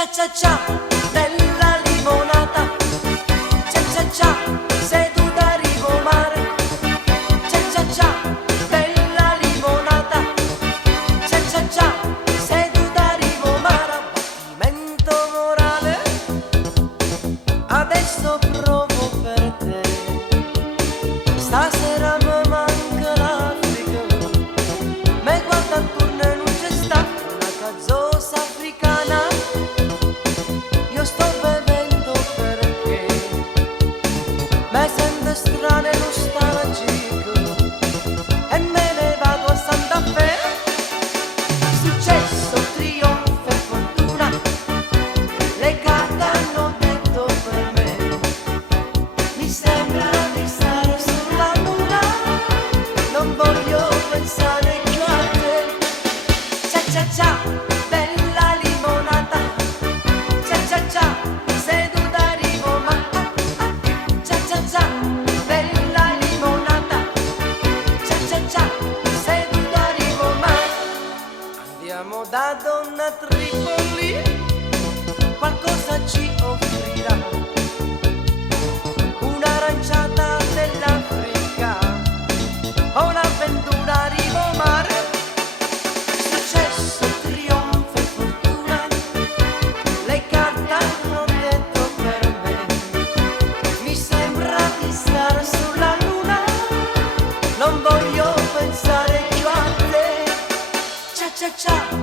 Cia cia cia della limonata, cia cia cia seduta a ripomare, cia cia cia della limonata, cia cia cia seduta a ripomare. Battimento morale, adesso provo per te. Stasera mi manca l'Africa, me guarda attorno e non c'è sta una cazzosa africana. Io sto bevendo perché mi sento strano e nostalgico e me ne vado a Santa Fe. Successo, trionfo e fortuna, le carte hanno detto per me. Mi sembra di stare sulla luna, non voglio pensare più a te. Cia cia cia della limonata, cia cia cia seduta a ripomare, cia cia cia della limonata, cia cia cia seduta a ripomare. Andiamo da Donna Tripoli, qualcosa ci offrirà, un'aranciata dell'Africa o un'avventura a ripomare. Successo, trionfo e fortuna, le carte hanno detto per me. Mi sembra di stare sulla luna, non voglio pensare più a te. Cia cia cia